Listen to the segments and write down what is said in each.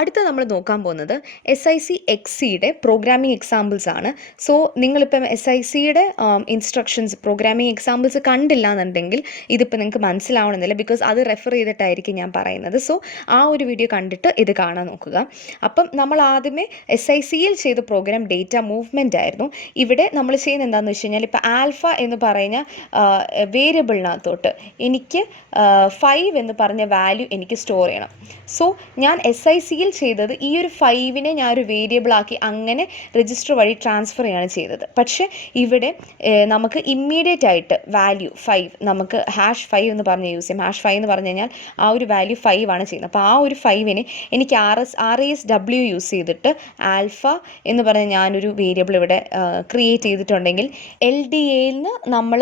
അടുത്ത നമ്മൾ നോക്കാൻ പോകുന്നത് SIC പ്രോഗ്രാമിംഗ് എക്സാമ്പിൾസ് ആണ്. സോ നിങ്ങളിപ്പം SICയുടെ ഇൻസ്ട്രക്ഷൻസ് പ്രോഗ്രാമിംഗ് എക്സാമ്പിൾസ് കണ്ടില്ല എന്നുണ്ടെങ്കിൽ ഇതിപ്പോൾ നിങ്ങൾക്ക് മനസ്സിലാവണമെന്നില്ല, ബിക്കോസ് അത് റെഫർ ചെയ്തിട്ടായിരിക്കും ഞാൻ പറയുന്നത്. സോ ആ ഒരു വീഡിയോ കണ്ടിട്ട് ഇത് കാണാൻ നോക്കുക. അപ്പം നമ്മൾ ആദ്യമേ SICയിൽ ചെയ്ത പ്രോഗ്രാം ഡേറ്റ മൂവ്മെൻ്റ് ആയിരുന്നു. ഇവിടെ നമ്മൾ ചെയ്യുന്നത് എന്താണെന്ന് വെച്ച് കഴിഞ്ഞാൽ, ഇപ്പോൾ ആൽഫ എന്ന് പറയുന്ന വേരിയബിളിനകത്തോട്ട് എനിക്ക് 5 എന്ന് പറഞ്ഞ വാല്യൂ എനിക്ക് സ്റ്റോർ ചെയ്യണം. സോ ഞാൻ SICയിൽ ചെയ്തത് ഈ ഒരു 5നെ ഞാൻ ഒരു വേരിയബിളാക്കി അങ്ങനെ രജിസ്റ്റർ വഴി ട്രാൻസ്ഫർ ചെയ്യാണ് ചെയ്തത്. പക്ഷേ ഇവിടെ നമുക്ക് ഇമ്മീഡിയറ്റ് ആയിട്ട് വാല്യൂ 5 നമുക്ക് #5 എന്ന് പറഞ്ഞ് യൂസ് ചെയ്യും. #5 എന്ന് പറഞ്ഞു കഴിഞ്ഞാൽ ആ ഒരു വാല്യൂ 5 ആണ് ചെയ്യുന്നത്. അപ്പോൾ ആ ഒരു 5നെ എനിക്ക് RASW യൂസ് ചെയ്തിട്ട് ആൽഫ എന്ന് പറഞ്ഞ് ഞാനൊരു വേരിയബിൾ ഇവിടെ ക്രിയേറ്റ് ചെയ്തിട്ടുണ്ടെങ്കിൽ LDAയിൽ നിന്ന് നമ്മൾ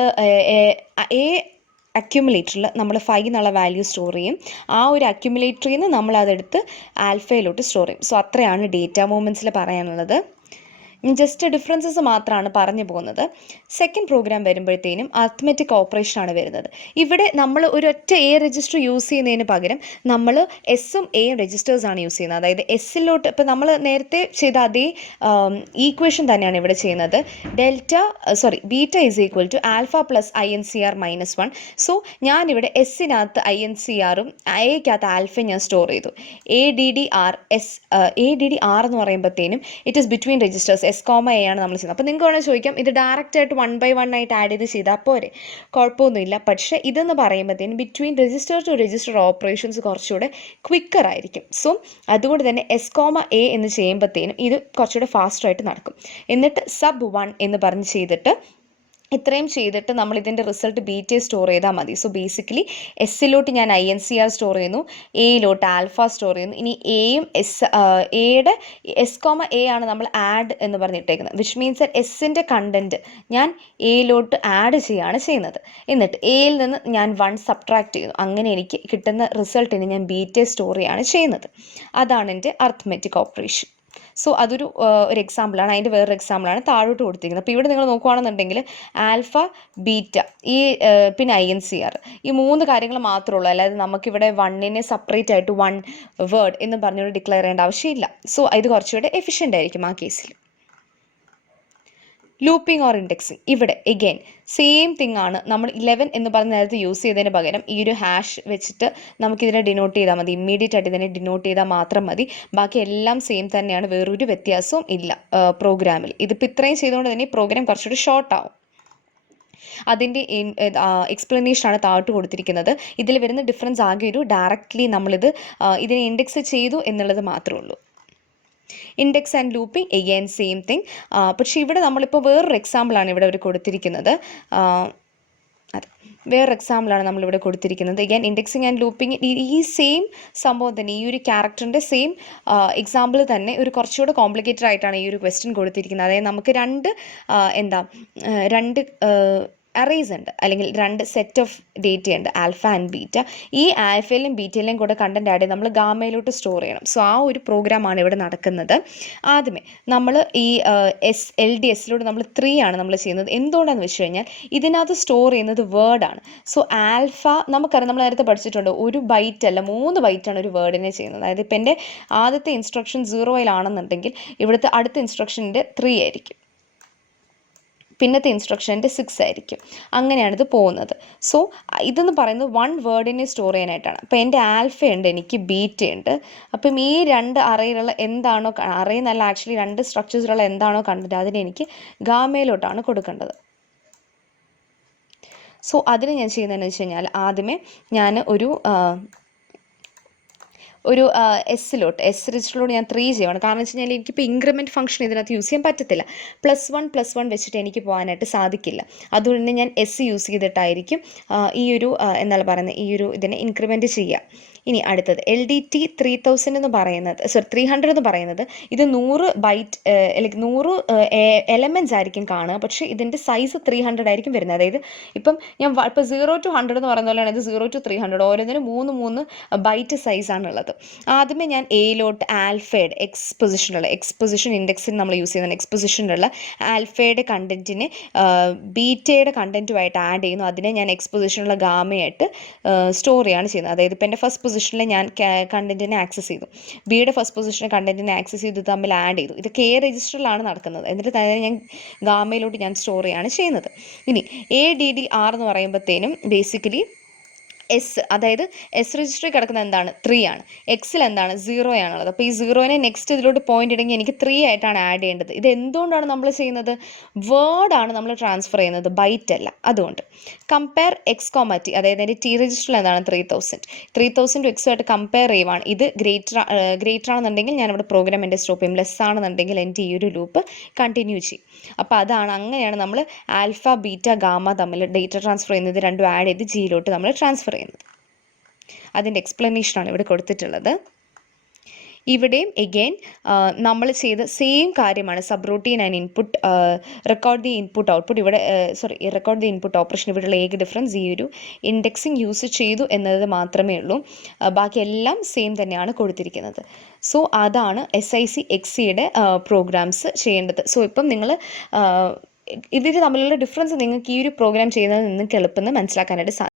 അക്യുമുലേറ്ററിൽ നമ്മൾ 5 എന്നുള്ള വാല്യൂ സ്റ്റോർ ചെയ്യും. ആ ഒരു അക്യുമുലേറ്ററിൽ നിന്ന് നമ്മളതെടുത്ത് ആൽഫയിലോട്ട് സ്റ്റോർ ചെയ്യും. സോ അത്രയാണ് ഡേറ്റ മൂവ്മെൻറ്റ്സിൽ പറയാനുള്ളത്. ജസ്റ്റ് ഡിഫറൻസസ് മാത്രമാണ് പറഞ്ഞു പോകുന്നത്. സെക്കൻഡ് പ്രോഗ്രാം വരുമ്പോഴത്തേനും അർത്ത്മെറ്റിക് ഓപ്പറേഷനാണ് വരുന്നത്. ഇവിടെ നമ്മൾ ഒരൊറ്റ രജിസ്റ്റർ യൂസ് ചെയ്യുന്നതിന് പകരം നമ്മൾ എസും എയും രജിസ്റ്റേഴ്സാണ് യൂസ് ചെയ്യുന്നത്. അതായത് എസ്സിലോട്ട് ഇപ്പോൾ നമ്മൾ നേരത്തെ ചെയ്ത അതേ ഈക്വേഷൻ തന്നെയാണ് ഇവിടെ ചെയ്യുന്നത്. Beta is equal to alpha plus INCR - 1. So ഞാനിവിടെ എസ്സിനകത്ത് INCRും എക്കകത്ത് ആൽഫയും ഞാൻ സ്റ്റോർ ചെയ്തു. ADDR എന്ന് പറയുമ്പോഴത്തേനും it is between registers S, A ആണ് നമ്മൾ ചെയ്യുന്നത്. അപ്പോൾ നിങ്ങൾക്ക് വേണമെങ്കിൽ ചോദിക്കാം, ഇത് ഡയറക്റ്റ് ആയിട്ട് 1 by 1 ആയിട്ട് ആഡ് ചെയ്ത് ചെയ്താൽ പോരെ? കുഴപ്പമൊന്നുമില്ല. പക്ഷേ ഇതെന്ന് പറയുമ്പോഴത്തേനും between register to register operations കുറച്ചുകൂടെ ക്വിക്കർ ആയിരിക്കും. സോ അതുകൊണ്ട് തന്നെ S, A എന്ന് ചെയ്യുമ്പോഴത്തേനും ഇത് കുറച്ചുകൂടെ ഫാസ്റ്റായിട്ട് നടക്കും. എന്നിട്ട് sub1 എന്ന് പറഞ്ഞ് ചെയ്തിട്ട് ഇത്രയും ചെയ്തിട്ട് നമ്മൾ ഇതിൻ്റെ റിസൾട്ട് ബീറ്റയെ സ്റ്റോർ ചെയ്താൽ മതി. സോ ബേസിക്കലി എസ്സിലോട്ട് ഞാൻ INCR സ്റ്റോർ ചെയ്യുന്നു, എയിലോട്ട് ആൽഫ സ്റ്റോർ ചെയ്യുന്നു. ഇനി എയും എയുടെ S, A ആണ് നമ്മൾ ആഡ് എന്ന് പറഞ്ഞിട്ടേക്കുന്നത്. വിച്ച് മീൻസ് ദാറ്റ് എസ്സിൻ്റെ കണ്ടൻറ്റ് ഞാൻ എയിലോട്ട് ആഡ് ചെയ്യുന്നത്. എന്നിട്ട് എയിൽ നിന്ന് ഞാൻ 1 സബ്ട്രാക്ട് ചെയ്യുന്നു. അങ്ങനെ എനിക്ക് കിട്ടുന്ന റിസൾട്ടിന് ഞാൻ ബീറ്റയെ സ്റ്റോർ ചെയ്യാണ് ചെയ്യുന്നത്. അതാണ് എൻ്റെ അർത്ത്മെറ്റിക് ഓപ്പറേഷൻ. സോ അതൊരു എക്സാമ്പിളാണ്. അതിൻ്റെ വേറൊരു എക്സാമ്പിളാണ് താഴോട്ട് കൊടുത്തിരിക്കുന്നത്. അപ്പോൾ ഇവിടെ നിങ്ങൾ നോക്കുകയാണെന്നുണ്ടെങ്കിൽ ആൽഫ, ബീറ്റ, പിന്നെ INCR ഈ 3 കാര്യങ്ങൾ മാത്രമേ ഉള്ളൂ. അല്ലാതെ നമുക്കിവിടെ 1നെ സെപ്പറേറ്റ് ആയിട്ട് 1 വേർഡ് എന്ന് പറഞ്ഞുകൊണ്ട് ഡിക്ലെയർ ചെയ്യേണ്ട ആവശ്യമില്ല. സോ ഇത് കുറച്ചുകൂടെ എഫിഷ്യൻ്റ് ആയിരിക്കും ആ കേസിൽ. ലൂപ്പിംഗ് ഓർ ഇൻഡെക്സിങ്, ഇവിടെ എഗെയിൻ സെയിം തിങ് ആണ്. നമ്മൾ 11 എന്ന് പറഞ്ഞ നേരത്തെ യൂസ് ചെയ്തതിന് പകരം ഈ ഒരു ഹാഷ് വെച്ചിട്ട് നമുക്കിതിനെ ഡിനോട്ട് ചെയ്താൽ മതി. ഇമ്മീഡിയറ്റ് ആയിട്ട് ഇതിനെ ഡിനോട്ട് ചെയ്താൽ മാത്രം മതി. ബാക്കി എല്ലാം സെയിം തന്നെയാണ്, വേറൊരു വ്യത്യാസവും ഇല്ല പ്രോഗ്രാമിൽ. ഇതിപ്പോൾ ഇത്രയും ചെയ്തുകൊണ്ട് തന്നെ ഈ പ്രോഗ്രാം കുറച്ചുകൂടി ഷോർട്ട് ആവും. അതിൻ്റെ എക്സ്പ്ലനേഷനാണ് താഴോട്ട് കൊടുത്തിരിക്കുന്നത്. ഇതിൽ വരുന്ന ഡിഫറൻസ് ആകെ ഒരു ഡയറക്റ്റ്ലി നമ്മളിത് ഇതിനെ ഇൻഡെക്സ് ചെയ്തു എന്നുള്ളത് മാത്രമേ ഉള്ളൂ. Index and looping again same thing. പക്ഷേ ഇവിടെ നമ്മളിപ്പോൾ വേറൊരു എക്സാമ്പിളാണ് ഇവിടെ അവർ കൊടുത്തിരിക്കുന്നത്. വേറൊരു എക്സാമ്പിളാണ് നമ്മളിവിടെ കൊടുത്തിരിക്കുന്നത്. എഗെയിൻ ഇൻഡെക്സിങ് ആൻഡ് ലൂപ്പിംഗ് ഈ സെയിം സംഭവം തന്നെ, ഈ ഒരു ക്യാരക്ടറിൻ്റെ സെയിം എക്സാമ്പിൾ തന്നെ ഒരു കുറച്ചുകൂടെ കോംപ്ലിക്കേറ്റഡ് ആയിട്ടാണ് ഈ ഒരു ക്വസ്റ്റ്യൻ കൊടുത്തിരിക്കുന്നത്. അതായത് നമുക്ക് രണ്ട് അറേസ് ഉണ്ട്, അല്ലെങ്കിൽ 2 സെറ്റ് ഓഫ് ഡേറ്റ ഉണ്ട്, ആൽഫ ആൻഡ് ബീറ്റ. ഈ ആൽഫയിലും ബീറ്റയിലും കൂടെ കണ്ടന്റ് ആഡ് ചെയ്ത് നമ്മൾ ഗാമയിലോട്ട് സ്റ്റോർ ചെയ്യണം. സോ ആ ഒരു പ്രോഗ്രാമാണ് ഇവിടെ നടക്കുന്നത്. ആദ്യമേ നമ്മൾ ഈ LDSിലൂടെ നമ്മൾ 3 ആണ് നമ്മൾ ചെയ്യുന്നത്. എന്തുകൊണ്ടാണെന്ന് വെച്ച് കഴിഞ്ഞാൽ ഇതിനകത്ത് സ്റ്റോർ ചെയ്യുന്നത് വേർഡാണ്. സോ ആൽഫ നമുക്കറിയാം, നമ്മൾ നേരത്തെ പഠിച്ചിട്ടുണ്ട്, 1 ബൈറ്റ് അല്ല 3 ബൈറ്റാണ് ഒരു വേർഡിനെ ചെയ്യുന്നത്. അതായത് ഇപ്പം എൻ്റെ ആദ്യത്തെ ഇൻസ്ട്രക്ഷൻ 0 ഇവിടുത്തെ അടുത്ത ഇൻസ്ട്രക്ഷൻ്റെ 3 ആയിരിക്കും, പിന്നത്തെ ഇൻസ്ട്രക്ഷൻ്റെ 6 ആയിരിക്കും. അങ്ങനെയാണിത് പോകുന്നത്. സോ ഇതെന്ന് പറയുന്നത് 1 വേർഡിനെ സ്റ്റോർ ചെയ്യാനായിട്ടാണ്. അപ്പോൾ എൻ്റെ ആൽഫയുണ്ട്, എനിക്ക് ബീറ്റയുണ്ട്. അപ്പം ഈ 2 അറയിലുള്ള എന്താണോ അറേ എന്നല്ല, ആക്ച്വലി 2 സ്ട്രക്ചേഴ്സിലുള്ള എന്താണോ കണ്ടത് അതിനെ എനിക്ക് ഗാമയിലോട്ടാണ് കൊടുക്കേണ്ടത്. സോ അതിന് ഞാൻ ചെയ്യുന്നതെന്ന് വെച്ച് കഴിഞ്ഞാൽ, ആദ്യമേ ഞാൻ ഒരു S രജിസ്റ്ററിലോട്ട് ഞാൻ 3 ചെയ്യുകയാണ്. കാരണം വെച്ച് കഴിഞ്ഞാൽ എനിക്കിപ്പോൾ ഇൻക്രിമെൻറ്റ് ഫംഗ്ഷൻ ഇതിനകത്ത് യൂസ് ചെയ്യാൻ പറ്റത്തില്ല. +1 വെച്ചിട്ട് എനിക്ക് പോകാനായിട്ട് സാധിക്കില്ല. അതുകൊണ്ട് തന്നെ ഞാൻ S യൂസ് ചെയ്തിട്ടായിരിക്കും ഈ ഒരു ഇതിനെ ഇൻക്രിമെൻറ്റ് ചെയ്യുക. ഇനി അടുത്തത് LDT 3000 എന്ന് പറയുന്നത് 300 എന്ന് പറയുന്നത് ഇത് 100 ബൈറ്റ് അല്ലെങ്കിൽ 100 എലമെൻറ്റ്സ് ആയിരിക്കും കാണുക. പക്ഷേ ഇതിൻ്റെ സൈസ് 300 ആയിരിക്കും വരുന്നത്. അതായത് ഇപ്പം ഞാൻ ഇപ്പോൾ 0 to 100 എന്ന് പറയുന്ന പോലെയാണ് ഇത് 0 to 300 ഓരോന്നിനും 3 ബൈറ്റ് സൈസാണുള്ളത്. ആദ്യമേ ഞാൻ എയിലോട്ട് ആൽഫയുടെ എക്സ്പൊസിഷൻ ഇൻഡെക്സിന് നമ്മൾ യൂസ് ചെയ്യുന്ന എക്സ്പൊസിഷനിലുള്ള ആൽഫയുടെ കണ്ടൻറ്റിനെ ബീറ്റയുടെ കണ്ടൻറ്റുമായിട്ട് ആഡ് ചെയ്യുന്നു. അതിനെ ഞാൻ എക്സ്പൊസിഷനുള്ള ഗാമയായിട്ട് സ്റ്റോർ ചെയ്യുകയാണ് ചെയ്യുന്നത്. അതായത് ഇപ്പോൾ എൻ്റെ ഫസ്റ്റ് പൊസിഷനിൽ ഞാൻ കണ്ടൻറ്റിനെ ആക്സസ് ചെയ്തു, ബിയുടെ ഫസ്റ്റ് പൊസിഷനിൽ കണ്ടൻറ്റിനെ ആക്സസ് ചെയ്ത് തമ്മിൽ ആഡ് ചെയ്തു. ഇത് കെ രജിസ്റ്ററിലാണ് നടക്കുന്നത്. എന്നിട്ട് തന്നെ ഞാൻ ഗാമയിലോട്ട് ഞാൻ സ്റ്റോർ ചെയ്യുകയാണ് ചെയ്യുന്നത്. ഇനി ADDR എന്ന് പറയുമ്പോഴത്തേനും ബേസിക്കലി എസ്, അതായത് എസ് രജിസ്റ്ററിൽ കിടക്കുന്ന എന്താണ് 3 ആണ്, എക്സിൽ എന്താണ് 0 ആണുള്ളത്. അപ്പോൾ ഈ 0നെ നെക്സ്റ്റ് ഇതിലോട്ട് പോയിന്റ് ഇടങ്ങി എനിക്ക് 3 ആയിട്ടാണ് ആഡ് ചെയ്യേണ്ടത്. ഇത് എന്തുകൊണ്ടാണ് നമ്മൾ ചെയ്യുന്നത്? വേർഡാണ് നമ്മൾ ട്രാൻസ്ഫർ ചെയ്യുന്നത്, ബൈറ്റ് അല്ല. അതുകൊണ്ട് കമ്പയർ എക്സ് കോമ ടി, അതായത് എൻ്റെ ടി രജിസ്റ്ററിൽ എന്താണ് 3000 എക്സുമായിട്ട് കമ്പയർ ചെയ്യുവാണ്. ഇത് ഗ്രേറ്റർ ആണെന്നുണ്ടെങ്കിൽ ഞാനിവിടെ പ്രോഗ്രാം എൻ്റെ സ്റ്റോപ്പ് ചെയ്യും, ലെസ് ആണെന്നുണ്ടെങ്കിൽ എൻ്റെ ഈ ഒരു ലൂപ്പ് കണ്ടിന്യൂ ചെയ്യും. അപ്പോൾ അങ്ങനെയാണ് നമ്മൾ ആൽഫ ബീറ്റ ഗാമ തമ്മിൽ ഡേറ്റ ട്രാൻസ്ഫർ ചെയ്യുന്നത്, രണ്ടും ആഡ് ചെയ്ത് ജിയിലോട്ട് നമ്മൾ ട്രാൻസ്ഫർ ചെയ്യുന്നത്. അതിൻ്റെ എക്സ്പ്ലനേഷനാണ് ഇവിടെ കൊടുത്തിട്ടുള്ളത്. ഇവിടെയും എഗെയിൻ നമ്മൾ ചെയ്ത സെയിം കാര്യമാണ്. Sub routine and input, record the input output. ഇവിടെ റെക്കോർഡ് ദി ഇൻപുട്ട് ഓപ്പറേഷൻ ഇവിടെയുള്ള ഏക ഡിഫറൻസ് ഈ ഒരു ഇൻഡെക്സിങ് യൂസ് ചെയ്തു എന്നത് മാത്രമേ ഉള്ളൂ. ബാക്കിയെല്ലാം സെയിം തന്നെയാണ് കൊടുത്തിരിക്കുന്നത്. സോ അതാണ് SIC/XCയുടെ പ്രോഗ്രാംസ് ചെയ്യേണ്ടത്. സോ ഇപ്പം നിങ്ങൾ ഇവർ തമ്മിലുള്ള ഡിഫറൻസ് നിങ്ങൾക്ക് ഈ ഒരു പ്രോഗ്രാം ചെയ്യുന്നത് നിങ്ങൾക്ക് എളുപ്പം മനസ്സിലാക്കാനായിട്ട് സാധിക്കും.